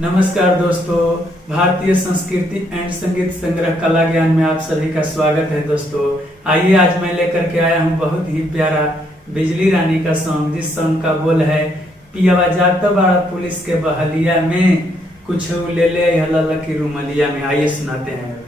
नमस्कार दोस्तों, भारतीय संस्कृति एंड संगीत संग्रह कला ज्ञान में आप सभी का स्वागत है। दोस्तों आइए, आज मैं लेकर के आया हूँ बहुत ही प्यारा बिजली रानी का सॉन्ग, जिस सॉन्ग का बोल है पियावा जाता बड़ा पुलिस के बहलिया में, कुछ ले ले हल्ला की रुमलिया में। आइए सुनाते हैं।